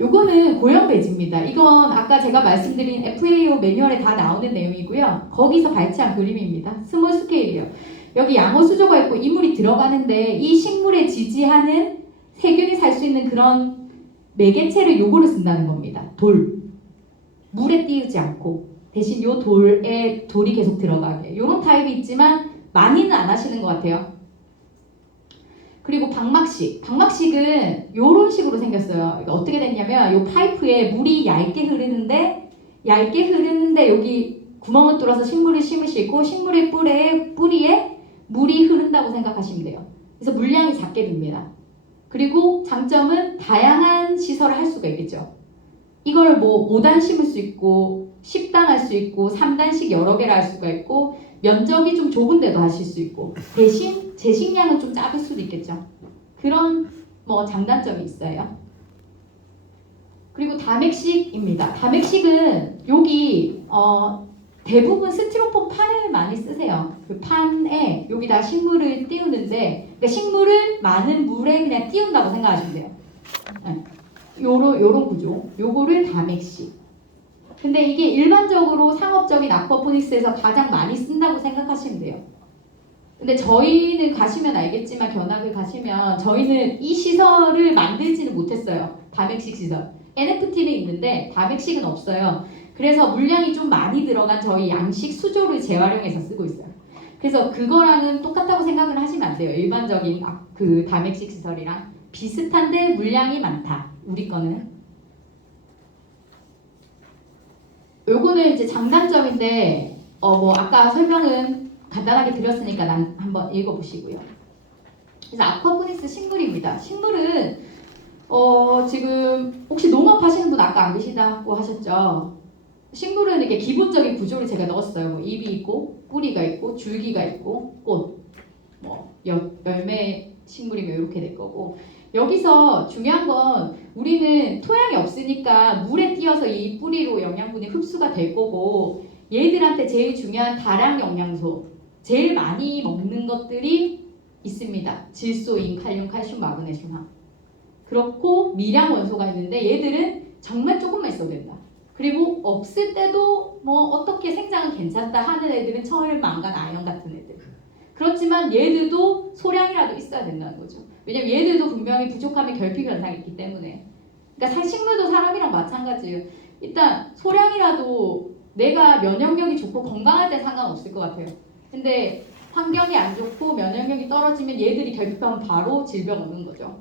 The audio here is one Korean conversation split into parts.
요거는 고형 배지입니다. 이건 아까 제가 말씀드린 FAO 매뉴얼에 다 나오는 내용이고요. 거기서 발췌한 그림입니다. 스몰 스케일이요. 여기 양호 수조가 있고 이물이 들어가는데 이 식물에 지지하는 세균이 살 수 있는 그런 매개체를 요거를 쓴다는 겁니다. 돌. 물에 띄우지 않고 대신 요 돌에 돌이 계속 들어가게. 요런 타입이 있지만 많이는 안 하시는 것 같아요. 그리고 방막식. 방막식은 요런 식으로 생겼어요. 그러니까 어떻게 됐냐면 요 파이프에 물이 얇게 흐르는데 여기 구멍을 뚫어서 식물을 심으시고 식물의 뿌리에 물이 흐른다고 생각하시면 돼요. 그래서 물량이 작게 됩니다. 그리고 장점은 다양한 시설을 할 수가 있겠죠. 이걸 뭐 5단 심을 수 있고 10단 할 수 있고 3단씩 여러 개를 할 수가 있고 면적이 좀 좁은데도 하실 수 있고 대신 재식량은 좀 작을 수도 있겠죠. 그런 뭐 장단점이 있어요. 그리고 다맥식입니다. 다맥식은 여기 대부분 스티로폼 판을 많이 쓰세요. 그 판에 여기다 식물을 띄우는데 그러니까 식물을 많은 물에 그냥 띄운다고 생각하시면 돼요. 네. 요런 구조. 요거를 다맥식. 근데 이게 일반적으로 상업적인 아쿠아포닉스에서 가장 많이 쓴다고 생각하시면 돼요. 근데 저희는 가시면 알겠지만 견학을 가시면 저희는 이 시설을 만들지는 못했어요. 다맥식 시설. NFT는 있는데 다맥식은 없어요. 그래서 물량이 좀 많이 들어간 저희 양식 수조를 재활용해서 쓰고 있어요. 그래서 그거랑은 똑같다고 생각을 하시면 안 돼요. 일반적인 그 다맥식 시설이랑 비슷한데 물량이 많다. 우리 거는. 요거는 이제 장단점인데 뭐 아까 설명은 간단하게 드렸으니까 한번 읽어보시고요. 그래서 아쿠아포닉스 식물입니다. 식물은 지금 혹시 농업하시는 분 아까 안 계시다고 하셨죠? 식물은 이렇게 기본적인 구조를 제가 넣었어요. 뭐 잎이 있고 뿌리가 있고 줄기가 있고 꽃, 뭐 열매 식물이면 이렇게 될 거고 여기서 중요한 건 우리는 토양이 없으니까 물에 띄어서 이 뿌리로 영양분이 흡수가 될 거고 얘들한테 제일 중요한 다량 영양소 제일 많이 먹는 것들이 있습니다. 질소, 인, 칼륨, 칼슘, 마그네슘, 항. 그렇고 미량 원소가 있는데 얘들은 정말 조금만 있어도 된다. 그리고 없을 때도 뭐 어떻게 생장은 괜찮다 하는 애들은 철, 망간, 아연 같은 애들. 그렇지만 얘들도 소량이라도 있어야 된다는 거죠. 왜냐면 얘들도 분명히 부족하면 결핍 현상이 있기 때문에. 그러니까 식물도 사람이랑 마찬가지예요. 일단 소량이라도 내가 면역력이 좋고 건강할 때 상관없을 것 같아요. 근데 환경이 안 좋고 면역력이 떨어지면 얘들이 결핍하면 바로 질병 오는 거죠.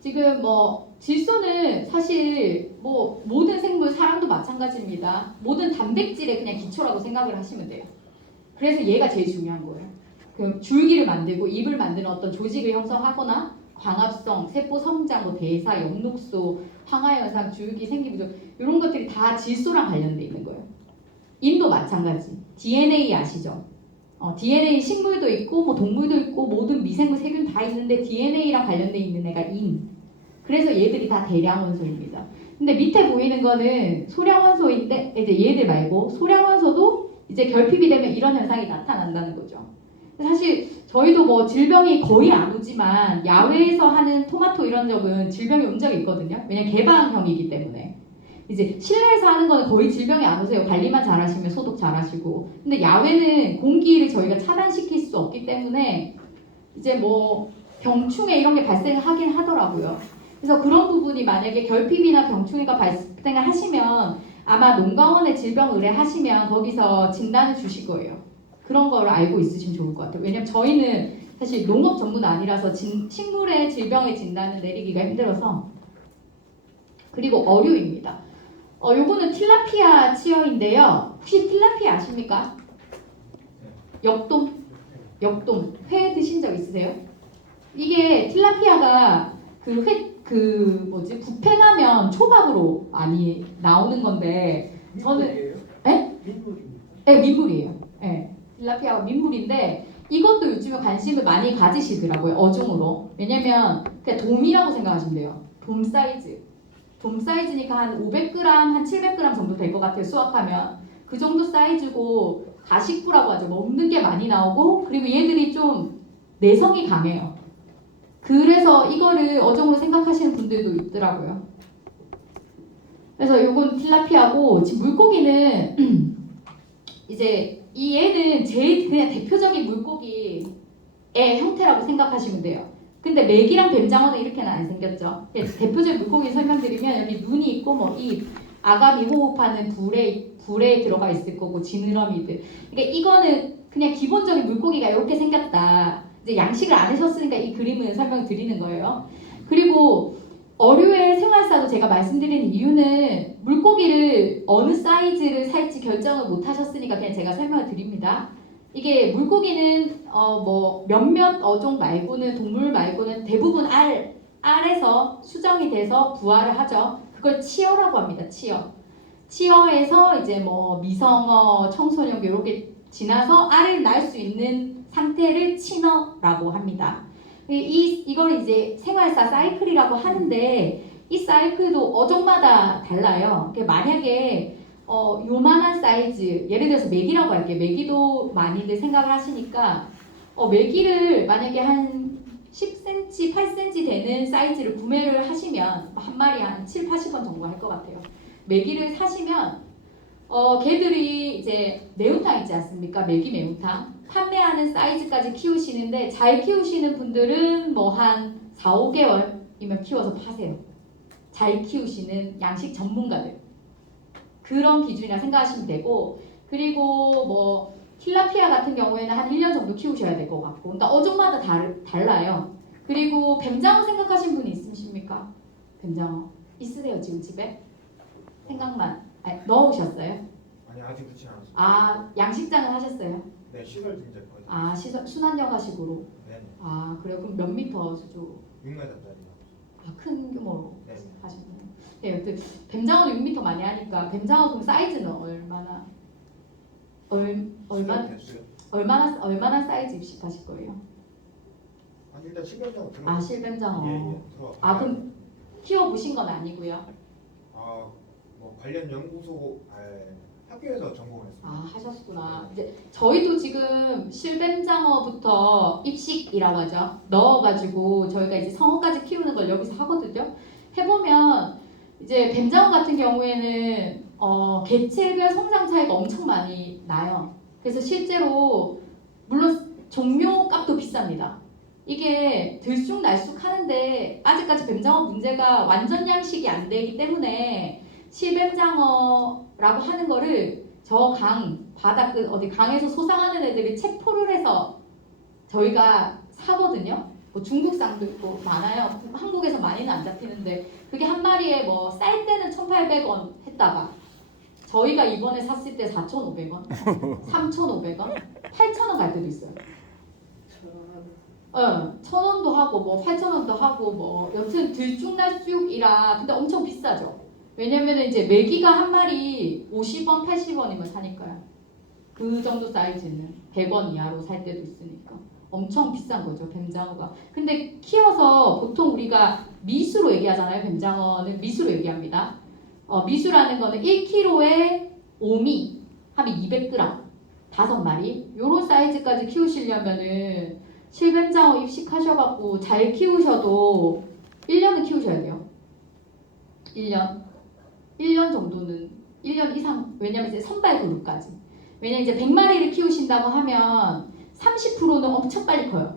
지금 뭐 질소는 사실 뭐 모든 생물, 사람도 마찬가지입니다. 모든 단백질의 그냥 기초라고 생각을 하시면 돼요. 그래서 얘가 제일 중요한 거예요. 그 줄기를 만들고 잎을 만드는 어떤 조직을 형성하거나 광합성, 세포 성장, 뭐 대사, 영록소, 항화현상, 줄기, 생기부족 이런 것들이 다 질소랑 관련돼 있는 거예요. 인도 마찬가지. DNA 아시죠? DNA 식물도 있고 뭐 동물도 있고 모든 미생물 세균 다 있는데 DNA랑 관련돼 있는 애가 인. 그래서 얘들이 다 대량 원소입니다. 근데 밑에 보이는 거는 소량 원소인데 이제 얘들 말고 소량 원소도 이제 결핍이 되면 이런 현상이 나타난다는 거죠. 사실 저희도 뭐 질병이 거의 안 오지만 야외에서 하는 토마토 이런 적은 질병이 온 적이 있거든요. 왜냐면 개방형이기 때문에. 이제 실내에서 하는 거는 거의 질병이 안 오세요. 관리만 잘하시면 소독 잘하시고. 근데 야외는 공기를 저희가 차단시킬 수 없기 때문에 이제 뭐 병충해 이런 게 발생하긴 하더라고요. 그래서 그런 부분이 만약에 결핍이나 병충해가 발생을 하시면 아마 농가원에 질병 의뢰하시면 거기서 진단을 주실 거예요. 그런 거를 알고 있으시면 좋을 것 같아요. 왜냐면 저희는 사실 농업 전문 아니라서 식물의 질병의 진단을 내리기가 힘들어서. 그리고 어류입니다. 요거는 틸라피아 치어인데요. 혹시 틸라피아 아십니까? 역돔? 회 드신 적 있으세요? 이게 틸라피아가 부패하면 초밥으로 많이 나오는 건데 저는 민물입니다. 네, 민물이에요. 네, 틸라피아가 민물인데 이것도 요즘에 관심을 많이 가지시더라고요. 어종으로. 왜냐면 그냥 돔이라고 생각하시면 돼요. 돔 사이즈. 돔 사이즈니까 한 500g, 한 700g 정도 될 것 같아요. 수확하면. 그 정도 사이즈고 가식부라고 하죠. 먹는 게 많이 나오고 그리고 얘들이 좀 내성이 강해요. 그래서 이거를 어종으로 생각하시는 분들 분들도 있더라고요. 그래서 요건 til라피아고 지금 물고기는 이제 이 애는 제일 그냥 대표적인 물고기의 형태라고 생각하시면 돼요. 근데 메기랑 뱀장어는 이렇게는 안 생겼죠. 대표적인 물고기 설명드리면 여기 눈이 있고 뭐 이 아가미 호흡하는 불에 들어가 있을 거고 지느러미들. 그러니까 이거는 그냥 기본적인 물고기가 이렇게 생겼다. 이제 양식을 안 하셨으니까 이 그림을 설명드리는 거예요. 그리고 어류의 생활사도 제가 말씀드리는 이유는 물고기를 어느 사이즈를 살지 결정을 못 하셨으니까 그냥 제가 설명을 드립니다. 이게 물고기는 뭐 몇몇 어종 말고는 동물 말고는 대부분 알에서 수정이 돼서 부화를 하죠. 그걸 치어라고 합니다. 치어. 치어에서 이제 뭐 미성어, 청소년 이렇게 지나서 알을 낳을 수 있는 상태를 친어라고 합니다. 이걸 이제 생활사 사이클이라고 하는데 이 사이클도 어종마다 달라요. 만약에 요만한 사이즈, 예를 들어서 메기라고 할게요. 메기도 많이들 생각을 하시니까 메기를 만약에 한 10cm, 8cm 되는 사이즈를 구매를 하시면 한 마리 한 7, 80원 정도 할 것 같아요. 메기를 사시면 걔들이 이제 매운탕 있지 않습니까? 메기 매운탕 판매하는 사이즈까지 키우시는데 잘 키우시는 분들은 뭐 한 4, 5개월이면 키워서 파세요. 잘 키우시는 양식 전문가들 그런 기준이라 생각하시면 되고, 그리고 뭐 틸라피아 같은 경우에는 한 1년 정도 키우셔야 될 것 같고, 그러니까 어종마다 달라요. 그리고 뱀장어 생각하신 분이 있으십니까? 뱀장어 있으세요 지금 집에? 생각만 넣으셨어요? 아니 아직 그렇지 않았어요. 아 양식장은 하셨어요? 네 시설 등재까지. 아 순환여가식으로. 네. 아 그래요? 그럼 몇 미터 수조? 6m짜리. 큰 규모로 네. 하시군요. 네, 여튼 뱀장어도 6m 많이 하니까 뱀장어 그럼 사이즈는 얼마나 사이즈 입식하실 거예요? 아니 일단 실뱀장어 들어. 아 실뱀장어. 들어. 아 그럼 키워 보신 건 아니고요? 아뭐 관련 연구소 학교에서 전공했어요. 아 하셨구나. 이제 저희도 지금 실뱀장어부터 입식이라고 하죠. 넣어가지고 저희가 이제 성어까지 키우는 걸 여기서 하거든요. 해보면 이제 뱀장어 같은 경우에는 개체별 성장 차이가 엄청 많이 나요. 그래서 실제로 물론 종묘값도 비쌉니다. 이게 들쑥날쑥 하는데 아직까지 뱀장어 문제가 완전 양식이 안 되기 때문에 실뱀장어라고 하는 거를 저 바다 끝 어디 강에서 소상하는 애들이 체포를 해서 저희가 사거든요. 뭐 중국산도 있고 많아요. 한국에서 많이는 안 잡히는데 그게 한 마리에 뭐 쌀 때는 1,800원 했다가 저희가 이번에 샀을 때 4,500원, 3,500원, 8,000원 갈 때도 있어요. 1,000원도 하고 뭐 8,000원도 하고 뭐 여튼 들쭉날쭉이라 근데 엄청 비싸죠. 왜냐면 이제 메기가 한 마리 50원, 80원이면 사니까요. 그 정도 사이즈는 100원 이하로 살 때도 있으니까 엄청 비싼 거죠 뱀장어가. 근데 키워서 보통 우리가 미수로 얘기하잖아요. 뱀장어는 미수로 얘기합니다. 미수라는 거는 1kg에 5미 하면 200g 5마리 요런 사이즈까지 키우시려면은 실뱀장어 입식하셔갖고 잘 키우셔도 1년은 키우셔야 돼요. 1년 정도는 1년 이상. 왜냐면 이제 선발 그룹까지. 왜냐면 이제 100마리를 키우신다고 하면 30%는 엄청 빨리 커요.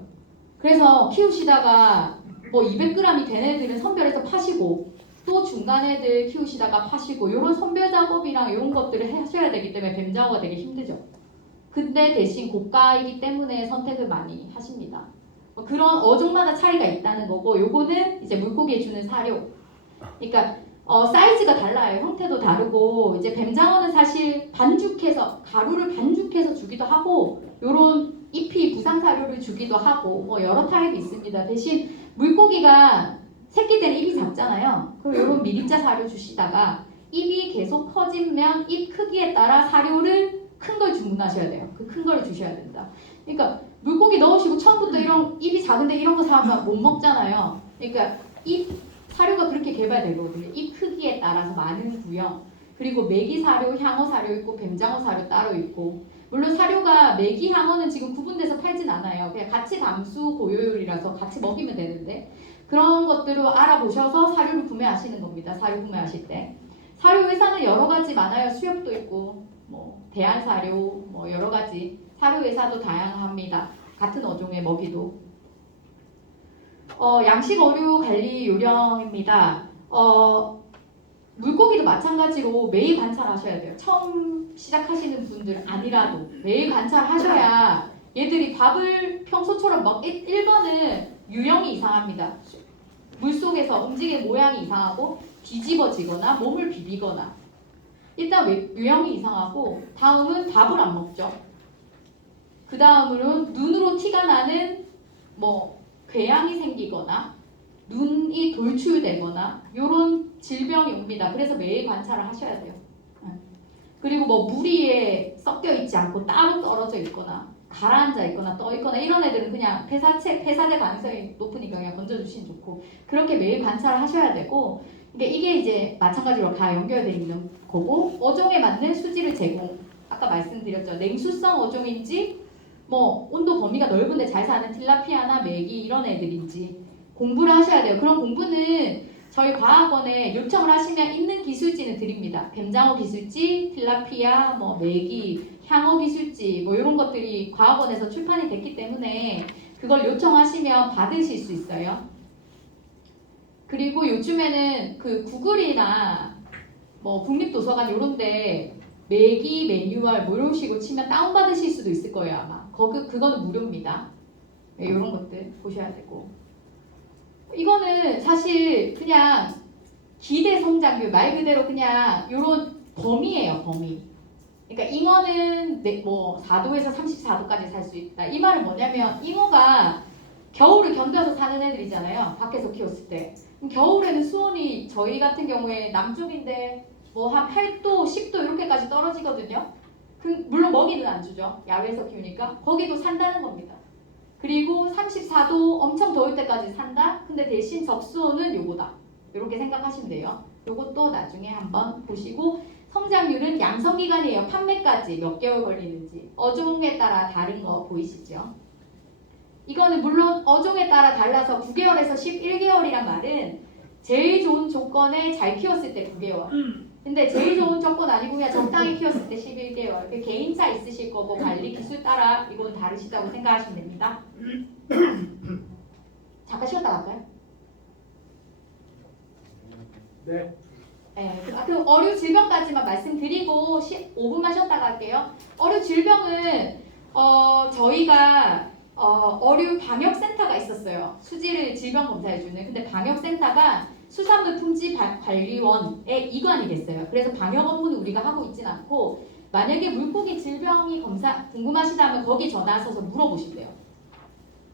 그래서 키우시다가 뭐 200g이 된 애들은 선별해서 파시고 또 중간 애들 키우시다가 파시고 이런 선별 작업이랑 이런 것들을 하셔야 되기 때문에 뱀장어가 되게 힘들죠. 근데 대신 고가이기 때문에 선택을 많이 하십니다. 그런 어종마다 차이가 있다는 거고 요거는 이제 물고기에 주는 사료. 그러니까 사이즈가 달라요. 형태도 다르고 이제 뱀장어는 사실 반죽해서 가루를 반죽해서 주기도 하고 요런 잎이 부상사료를 주기도 하고 뭐 여러 타입이 있습니다. 대신 물고기가 새끼 때는 입이 작잖아요. 그럼 요런 미립자 사료 주시다가 입이 계속 커지면 입 크기에 따라 사료를 큰 걸 주문하셔야 돼요. 그 큰 걸 주셔야 된다. 그러니까 물고기 넣으시고 처음부터 이런 입이 작은데 이런 거 사면 못 먹잖아요. 그러니까 입 사료가 그렇게 개발되거든요. 입 크기에 따라서 많은 구형. 그리고 메기 사료, 향어 사료 있고 뱀장어 사료 따로 있고. 물론 사료가 메기, 향어는 지금 구분돼서 팔진 않아요. 그냥 같이 담수 고효율이라서 같이 먹이면 되는데 그런 것들을 알아보셔서 사료를 구매하시는 겁니다. 사료 구매하실 때. 사료 회사는 여러 가지 많아요. 수협도 있고 뭐 대한사료 뭐 여러 가지 사료 회사도 다양합니다. 같은 어종의 먹이도. 양식 어류 관리 요령입니다. 물고기도 마찬가지로 매일 관찰하셔야 돼요. 처음 시작하시는 분들 아니라도 매일 관찰하셔야 얘들이 밥을 평소처럼 1번은 유형이 이상합니다. 물속에서 움직이는 모양이 이상하고 뒤집어지거나 몸을 비비거나 일단 유형이 이상하고 다음은 밥을 안 먹죠. 그 다음으로는 눈으로 티가 나는 뭐 궤양이 생기거나 눈이 돌출되거나 이런 질병이 옵니다. 그래서 매일 관찰을 하셔야 돼요. 그리고 뭐 물 위에 섞여 있지 않고 따로 떨어져 있거나 가라앉아 있거나 떠 있거나 이런 애들은 그냥 폐사될 가능성이 높으니까 그냥 건져주시면 좋고 그렇게 매일 관찰을 하셔야 되고 그러니까 이게 이제 마찬가지로 다 연결되어 있는 거고 어종에 맞는 수지를 제공 아까 말씀드렸죠. 냉수성 어종인지 뭐 온도 범위가 넓은데 잘 사는 틸라피아나 메기 이런 애들인지 공부를 하셔야 돼요. 그런 공부는 저희 과학원에 요청을 하시면 있는 기술지는 드립니다. 뱀장어 기술지, 틸라피아, 뭐 메기, 향어 기술지 뭐 이런 것들이 과학원에서 출판이 됐기 때문에 그걸 요청하시면 받으실 수 있어요. 그리고 요즘에는 그 구글이나 뭐 국립도서관 이런데 매기 매뉴얼 뭐 이런 식으로 치면 다운받으실 수도 있을 거예요 아마. 그거는 무료입니다. 네, 이런 것들 보셔야 되고 이거는 사실 그냥 기대 성장률 말 그대로 그냥 이런 범위예요 범위. 그러니까 잉어는 뭐 4도에서 34도까지 살 수 있다. 이 말은 뭐냐면 잉어가 겨울을 견뎌서 사는 애들이잖아요. 밖에서 키웠을 때. 그럼 겨울에는 수온이 저희 같은 경우에 남쪽인데 뭐 한 8도, 10도 이렇게까지 떨어지거든요. 물론 먹이는 안 주죠. 야외에서 키우니까. 거기도 산다는 겁니다. 그리고 34도 엄청 더울 때까지 산다? 근데 대신 적수온은 요거다. 이렇게 생각하시면 돼요. 요것도 나중에 한번 보시고 성장률은 양성기간이에요. 판매까지 몇 개월 걸리는지. 어종에 따라 다른 거 보이시죠? 이거는 물론 어종에 따라 달라서 9개월에서 11개월이란 말은 제일 좋은 조건에 잘 키웠을 때 9개월. 근데 제일 좋은 조건 아니고 그냥 적당히 키웠을 때 11개월. 그 개인차 있으실 거고 관리 기술 따라 이건 다르시다고 생각하시면 됩니다. 잠깐 쉬었다 갈까요? 네. 네, 그럼 어류 질병까지만 말씀드리고 5분만 쉬었다 갈게요. 어류 질병은 저희가 어류 방역센터가 있었어요. 수지를 질병 검사해주는. 근데 방역센터가 수산물 품질 관리원의 이관이 됐어요. 그래서 방역 업무는 우리가 하고 있진 않고 만약에 물고기 질병이 궁금하시다면 거기 전화하셔서 물어보시면 돼요.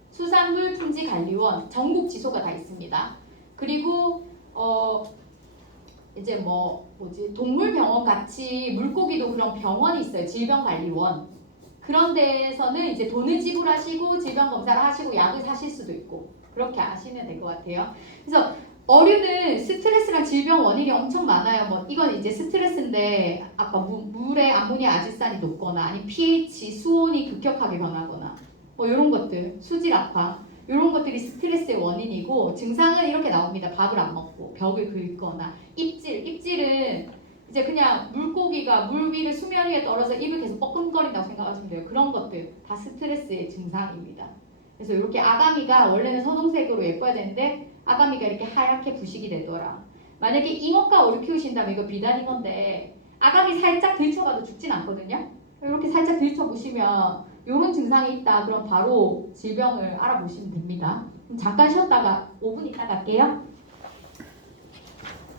수산물 품질 관리원 전국 지소가 다 있습니다. 그리고 이제 동물병원 같이 물고기도 그런 병원이 있어요. 질병관리원. 그런 데에서는 이제 돈을 지불하시고 질병 검사를 하시고 약을 사실 수도 있고 그렇게 아시면 될 것 같아요. 그래서 어류는 스트레스랑 질병 원인이 엄청 많아요. 이건 이제 스트레스인데 아까 물에 암모니아 아질산이 높거나 아니 pH 수온이 급격하게 변하거나 뭐 이런 것들 수질 악화 이런 것들이 스트레스의 원인이고 증상은 이렇게 나옵니다. 밥을 안 먹고 벽을 긁거나 입질은 이제 그냥 물고기가 물 위를 수면 위에 떨어져 입을 계속 뻐끔거린다고 생각하시면 돼요. 그런 것들 다 스트레스의 증상입니다. 그래서 이렇게 아가미가 원래는 선홍색으로 예뻐야 되는데 아가미가 이렇게 하얗게 부식이 되더라. 만약에 잉어과 어류 키우신다면 이거 비단잉어인데 아가미 살짝 들쳐가도 죽진 않거든요. 이렇게 살짝 들쳐보시면 이런 증상이 있다. 그럼 바로 질병을 알아보시면 됩니다. 잠깐 쉬었다가 5분 있다 갈게요.